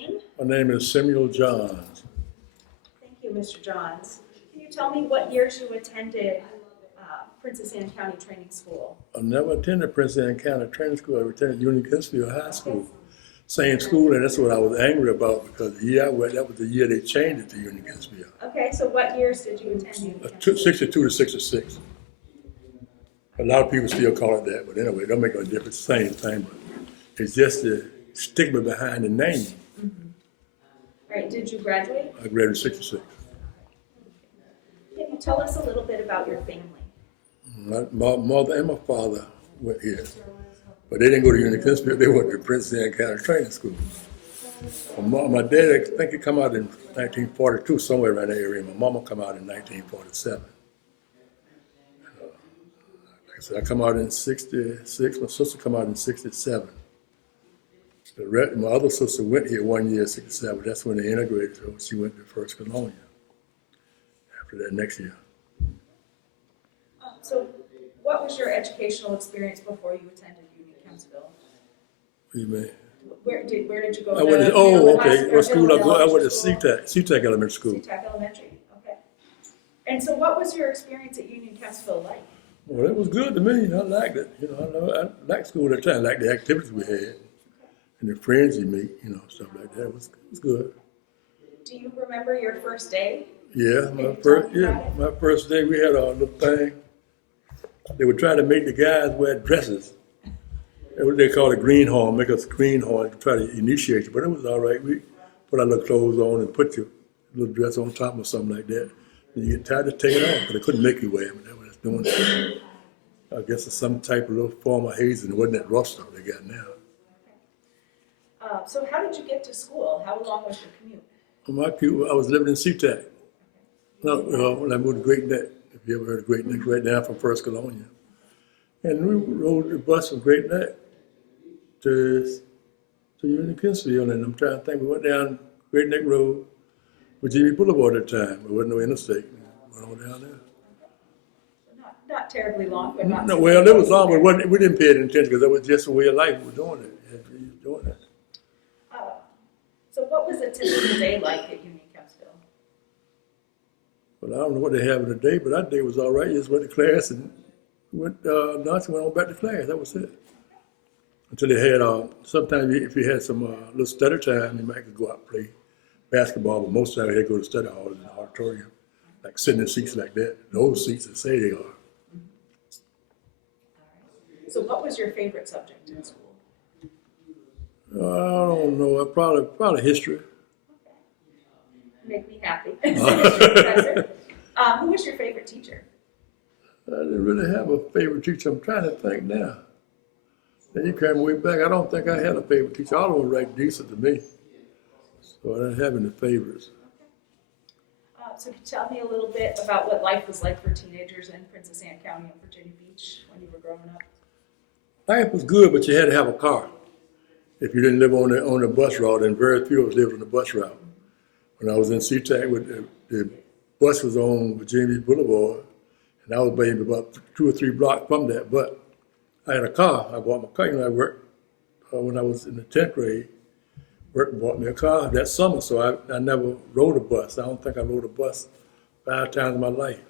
name? My name is Samuel Johns. Thank you, Mr. Johns. Can you tell me what years you attended Princess Anne County Training School? I never attended Prince Anne County Training School. I attended Kempsville High School. Same school, and that's what I was angry about because the year I went, that was the year they changed it to Kempsville. Okay, so what years did you attend Kempsville? 62 to 66. A lot of people still call it that, but anyway, it don't make no difference. Same thing, but it's just the stigma behind the name. All right, did you graduate? I graduated in 66. Can you tell us a little bit about your family? My mother and my father went here, but they didn't go to Kempsville. They went to Prince Anne County Training School. My dad, I think he come out in 1942, somewhere around that area. My mama come out in 1947. Like I said, I come out in 66. My sister come out in 67. My other sister went here one year, 67. That's when they integrated her. She went to First Colonia. After that, next year. So what was your educational experience before you attended Kempsville? What do you mean? Where did you go? I went to, what school I go? I went to SeaTac Elementary School. SeaTac Elementary, okay. And so what was your experience at Kempsville like? Well, it was good to me. I liked it. I liked school at the time. I liked the activities we had and the friends you meet, stuff like that. It was good. Do you remember your first day? Yeah, my first day we had a little thing. They were trying to make the guys wear dresses. What they call a greenhorn, make us greenhorn to try to initiate you. But it was all right. We put our little clothes on and put your little dress on top or something like that. And you get tired to take it off, but they couldn't make you wear it. They were just doing it. I guess it's some type of little form of hazing. It wasn't that rough stuff they got now. So how did you get to school? How long was your commute? I was living in SeaTac. When I moved to Great Neck. If you ever heard of Great Neck, right down from First Colonia. And we rode the bus from Great Neck to Kempsville, and I'm trying to think, we went down Great Neck Road, Virginia Boulevard at the time. There wasn't no interstate. We went on down there. Not terribly long, but not. No, well, it was long, but we didn't pay it attention because that was just a way of life. We were doing it. So what was a typical day like at Kempsville? Well, I don't know what they have in the day, but that day was all right. You just went to class and went on back to class. That was it. Until they had, sometimes if you had some little study time, you might go out and play basketball, but most of the time you had to go to study hall in the auditorium, like sitting in seats like that. Those seats that say they are. So what was your favorite subject in school? I don't know. Probably history. Okay. Make me happy. Who was your favorite teacher? I didn't really have a favorite teacher. I'm trying to think now. Then you came way back. I don't think I had a favorite teacher. All of them were right decent to me. So I didn't have any favorites. So could you tell me a little bit about what life was like for teenagers in Princess Anne County and Virginia Beach when you were growing up? Life was good, but you had to have a car. If you didn't live on the bus route, and very few of us lived on the bus route. When I was in SeaTac, the bus was on Virginia Beach Boulevard, and I was maybe about 2 or 3 blocks from that. But I had a car. I bought my car. I worked when I was in the 10th grade. Work bought me a car that summer, so I never rode a bus. I don't think I rode a bus 5 times in my life.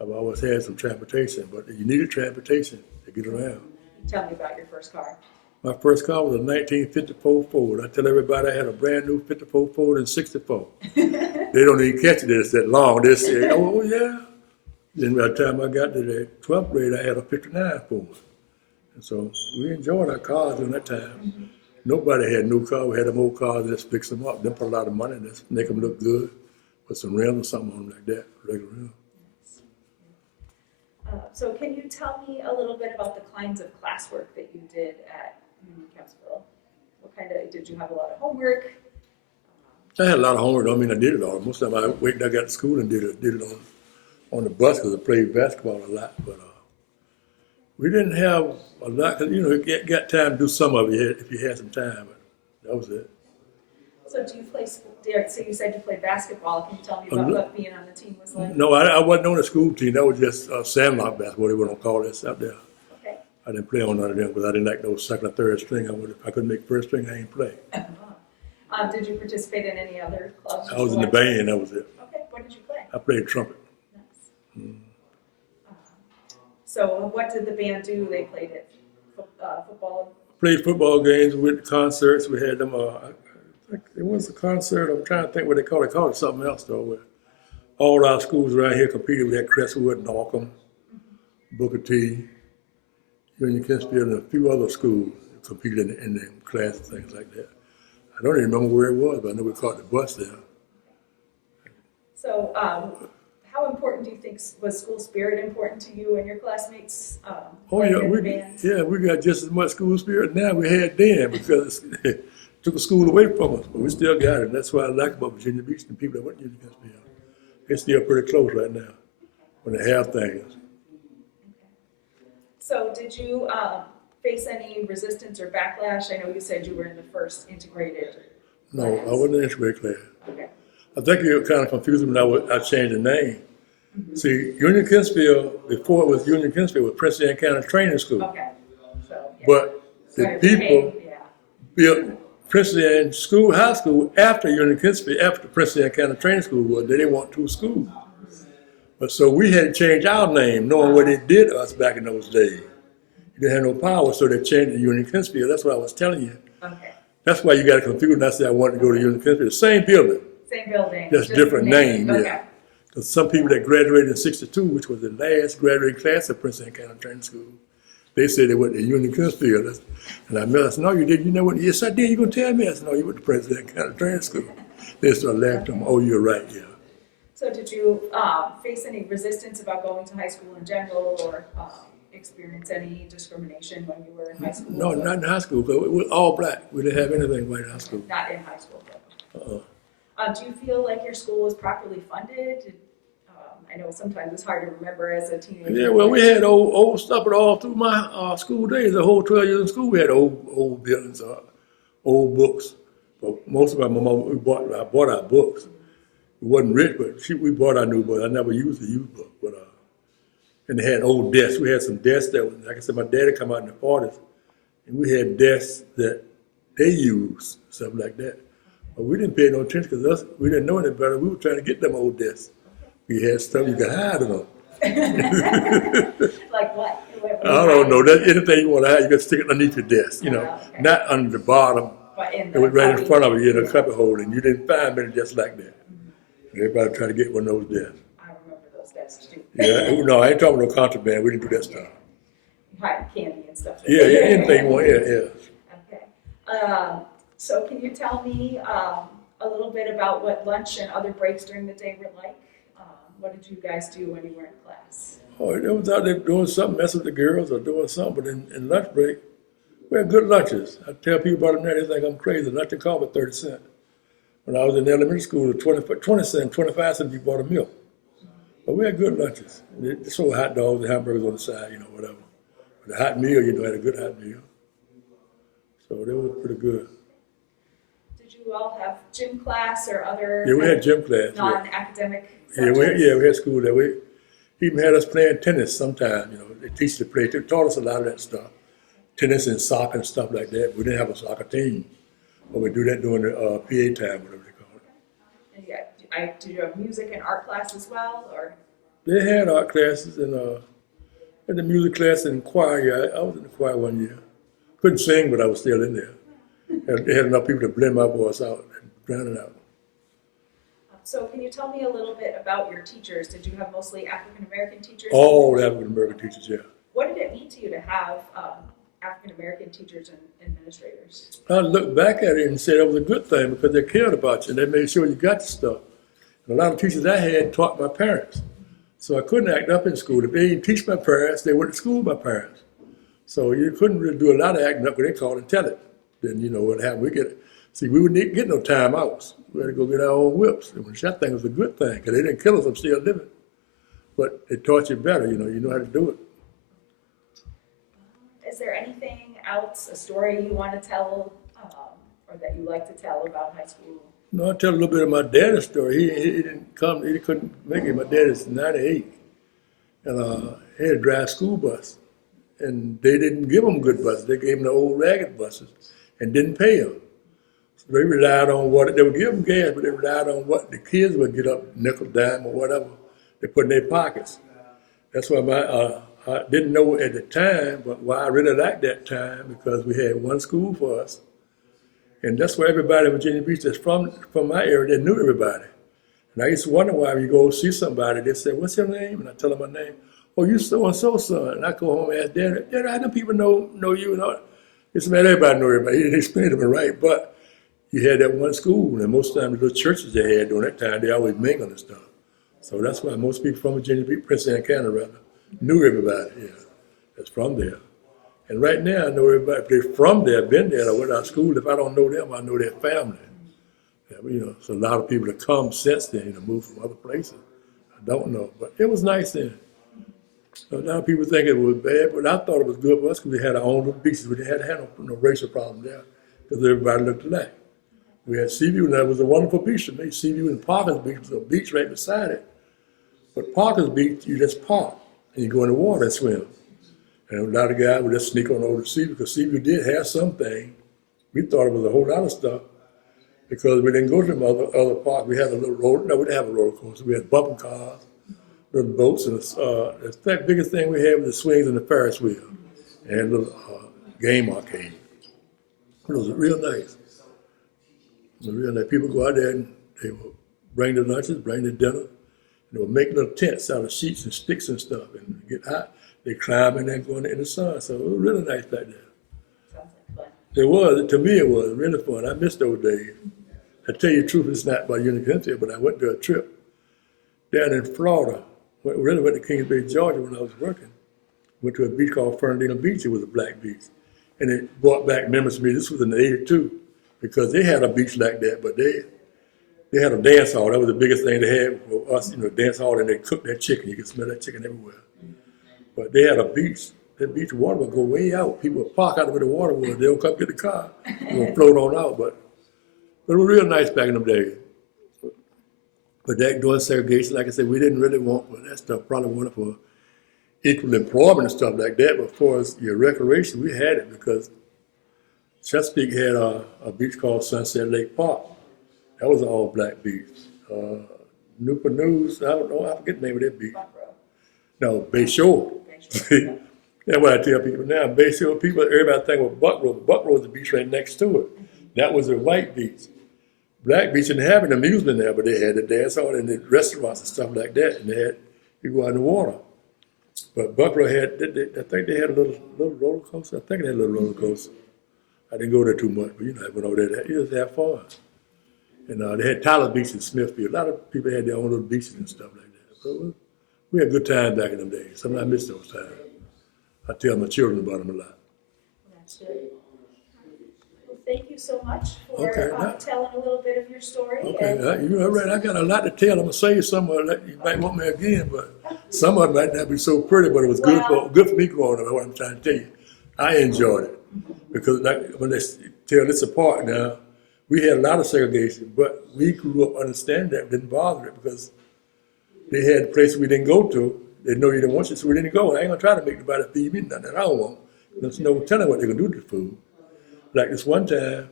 I've always had some transportation, but you needed transportation to get around. Tell me about your first car. My first car was a 1954 Ford. I tell everybody I had a brand new 54 Ford in 64. They don't even catch it. It's that long. They say, oh yeah. Then by the time I got to the 12th grade, I had a 59 Ford. And so we enjoyed our cars during that time. Mm-hmm. Nobody had new cars. We had them old cars and just fix them up. Then put a lot of money in this, make them look good. Put some rims or something on them like that, regular rims. So can you tell me a little bit about the kinds of classwork that you did at Kempsville? Did you have a lot of homework? I had a lot of homework. I mean, I did it all. Most of the time I waited, I got to school and did it on the bus because I played basketball a lot. But we didn't have a lot because, you got time to do some of it if you had some time. But that was it. So do you play, so you said you played basketball. Can you tell me about what being on the team was like? No, I wasn't on the school team. That was just sandlot basketball, they were going to call this out there. Okay. I didn't play on none of them because I didn't like those second or third string. If I couldn't make first string, I ain't play. Did you participate in any other clubs? I was in the band, that was it. Okay, what did you play? I played trumpet. Nice. So what did the band do? They played it football? Played football games, went to concerts. We had them, I think it was a concert, I'm trying to think what they call it. They called it something else though. Where all our schools around here competed. We had Crestwood, Norcom, Booker T, Union Kempsville, and a few other schools competed in the class and things like that. I don't even remember where it was, but I know we caught the bus there. So how important do you think was school spirit important to you and your classmates? Oh yeah, we got just as much school spirit now we had then because it took a school away from us, but we still got it. And that's what I like about Virginia Beach and the people that went to Union Kempsville. They're still pretty close right now when they have things. So did you face any resistance or backlash? I know you said you were in the first integrated No, class. I wasn't in the integrated class. Okay. I think you were kind of confused when I changed the name. See, Union Kempsville, before it was Union Kempsville, was Prince Anne County Training School. Okay. So, yeah. But the Right, people yeah. built Prince Anne School, High School, after Union Kempsville, after Prince Anne County Training School was. They didn't want two schools. But so we had to change our name, knowing what they did to us back in those days. You didn't have no power, so they changed it to Union Kempsville. That's what I was telling you. Okay. That's why you got confused and I said I wanted to go to Union Kempsville. Same building, Same building. just different name, Okay. yeah. Because some people that graduated in '62, which was the last graduating class of Prince Anne County Training School, they said they went to Union Kempsville. And I said, no, you didn't. You know what? Yes, I did. You gonna tell me? I said, no, you went to Prince Anne County Training School. They started laughing at me. Oh, you're right, yeah. So did you face any resistance about going to high school in general or experience any discrimination when you were in high school? No, not in high school. Because it was all black. We didn't have anything white in high school. Not in high school, but. Do you feel like your school was properly funded? I know sometimes it's hard to remember as a teenager. Yeah, well, we had old stuff, but all through my school days, the whole 12 years in school, we had old buildings, old books. But most of our mom, I bought our books. We wasn't rich, but we bought our new books. I never used the used book, but and they had old desks. We had some desks that, like I said, my daddy come out in the 40s, and we had desks that they used, stuff like that. But we didn't pay no attention because we didn't know any better. We were trying to get them old desks. We had stuff you could hide them on. Like what? I don't know. That's anything you want to hide, you got to stick it underneath your desk, you know, Okay. not under the bottom. But in It was right in cubby. front of you in a cupboard holder, and you didn't find many just like that. Everybody tried to get one of those desks. I remember those desks too. Yeah, no, I ain't talking about no contraband. We didn't do that stuff. Hide candy and stuff. Yeah, anything you want, yeah. Okay. So can you tell me a little bit about what lunch and other breaks during the day were like? What did you guys do when you were in class? Oh, they was out there doing something, messing with the girls or doing something, but in lunch break, we had good lunches. I tell people about them now, they think I'm crazy. Lunch they called me 30 cents. When I was in elementary school, 20 cents, 25 cents, you bought a meal. But we had good lunches. They sold hot dogs and hamburgers on the side, you know, whatever. But the hot meal, you know, had a good hot meal. So they were pretty good. Did you all have gym class or other Yeah, we had gym class. Yeah. non-academic Yeah, subjects? we had school there. We even had us playing tennis sometimes, you know. They teach to play, they taught us a lot of that stuff. Tennis and soccer and stuff like that. We didn't have a soccer team. But we do that during the PA time, whatever they call it. And yeah, did you have music and art class as well, or? They had art classes and the music class and choir. Yeah, I was in the choir one year. Couldn't sing, but I was still in there. They had enough people to blend my voice out and drown it out. So can you tell me a little bit about your teachers? Did you have mostly African-American teachers? All African American teachers, yeah. What did it mean to you to have African-American teachers and administrators? I looked back at it and said it was a good thing because they cared about you and they made sure you got the stuff. And a lot of teachers I had taught my parents. So I couldn't act up in school. If they didn't teach my parents, they went to school with my parents. So you couldn't really do a lot of acting up when they called and tell it. Then you know what happened. We wouldn't get no timeouts. We had to go get our own whips. And that thing was a good thing because they didn't kill us. I'm still living. But they taught you better. You know how to do it. Is there anything else, a story you want to tell or that you like to tell about high school? No, I'll tell a little bit of my daddy's story. He didn't come, he couldn't make it. My dad is 98. And he had to drive a school bus. And they didn't give him good buses. They gave him the old ragged buses and didn't pay him. They relied on what, they would give them gas, but they relied on what the kids would get up, nickel, dime, or whatever, they put in their pockets. That's why I didn't know at the time, but why I really liked that time, because we had one school for us. And that's where everybody in Virginia Beach that's from my area, they knew everybody. And I used to wonder why when you go see somebody, they say, what's your name? And I tell them my name. Oh, you so-and-so son. And I go home and ask Daddy, how do people know you? And all that. He said, man, everybody know everybody. He didn't explain it to me right, but you had that one school, and most of the time the little churches they had during that time, they always mingled and stuff. So that's why most people from Virginia Beach, Prince and Canada rather, knew everybody, that's from there. And right now I know everybody, if they're from there, been there, or went out of school, if I don't know them, I know their family. Yeah, so a lot of people that come since then, moved from other places. I don't know, but it was nice then. So now people think it was bad, but I thought it was good for us because we had our own little beaches. We didn't have no racial problem there because everybody looked alike. We had Seaview, and that was a wonderful beach to me. Seaview and Parker's Beach was a beach right beside it. But Parker's Beach, you just park, and you go in the water and swim. And a lot of guys would just sneak on over to Seaview, because Seaview did have something. We thought it was a whole lot of stuff, because we didn't go to them other parks. We had a little roller, no, we didn't have a roller coaster. We had bumping cars, little boats, and the biggest thing we had was the swings and the Ferris wheel, and a little game arcade. It was real nice. Real nice. People go out there and they will bring their lunches, bring their dinner. They would make little tents out of sheets and sticks and stuff, and get hot. They climb in there and go in the sun. So it was really nice back there. Sounds like fun. It was, to me it was really fun. I missed those days. I tell you the truth, it's not about university, but I went to a trip down in Florida. Really went to Kempsville, Georgia when I was working. Went to a beach called Fernandina Beach. It was a black beach. And it brought back memories to me. This was in '82, because they had a beach like that, but they had a dance hall. That was the biggest thing they had for us, dance hall, and they cooked that chicken. You could smell that chicken everywhere. But they had a beach. That beach water would go way out. People would park out where the water was. They would come get the car. It would float on out. But it was real nice back in them days. But that doing segregation, like I said, we didn't really want for that stuff. Probably wanted for equal employment and stuff like that. But as far as your recreation, we had it, because Chesapeake had a beach called Sunset Lake Park. That was an all black beach. Newport News, I don't know, I forget the name of that beach. No, Bay Shore. That's what I tell people now. Bay Shore people, everybody think of Buck Road. Buck Road is the beach right next to it. That was a white beach. Black beach didn't have an amusement there, but they had the dance hall and the restaurants and stuff like that. And they had, you go out in the water. But Buck Road had, I think they had a little roller coaster. I think they had a little roller coaster. I didn't go there too much, but I went over there. You just have fun. And they had Tyler Beach in Smithfield. A lot of people had their own little beaches and stuff like that. So we had good times back in them days. Sometimes I miss those times. I tell my children about them a lot. That's good. Well, thank you so much for Okay, telling a little bit of your story. Okay, you're right. I got a lot to tell. I'm gonna say some of it. You might want me again, but some of it might not be so pretty. But it was good for me growing up. What I'm trying to tell you, I enjoyed it, because when they tell this apart now, we had a lot of segregation, but we grew up understanding that. It didn't bother it, because they had places we didn't go to. They know you didn't want you, so we didn't go. I ain't gonna try to make nobody feed me nothing that I don't want. There's no telling what they're gonna do to the food. Like this one time,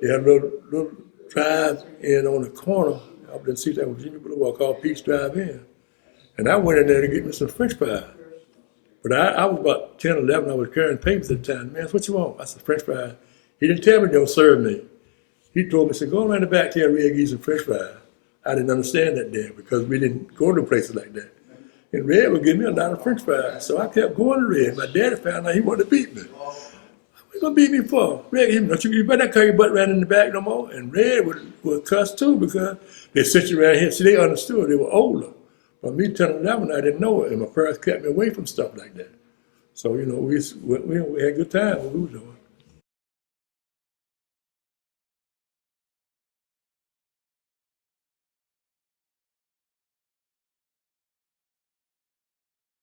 they had a little drive-in on the corner up in Seattle, Virginia Boulevard, called Peach Drive-In. And I went in there to get me some French fries. But I was about 10 or 11. I was carrying papers at the time. Man, what you want? I said, French fries. He didn't tell me they don't serve me. He told me, he said, go around the back, tell Red get some French fries. I didn't understand that then, because we didn't go to places like that. And Red would give me a lot of French fries. So I kept going to Red. My daddy found out he wanted to beat me. What you gonna beat me for? Red, you better not carry your butt around in the back no more. And Red would cuss too, because they sent you around here. See, they understood. They were older. But me 10 and 11, I didn't know it. And my parents kept me away from stuff like that. So, we had a good time when we were doing.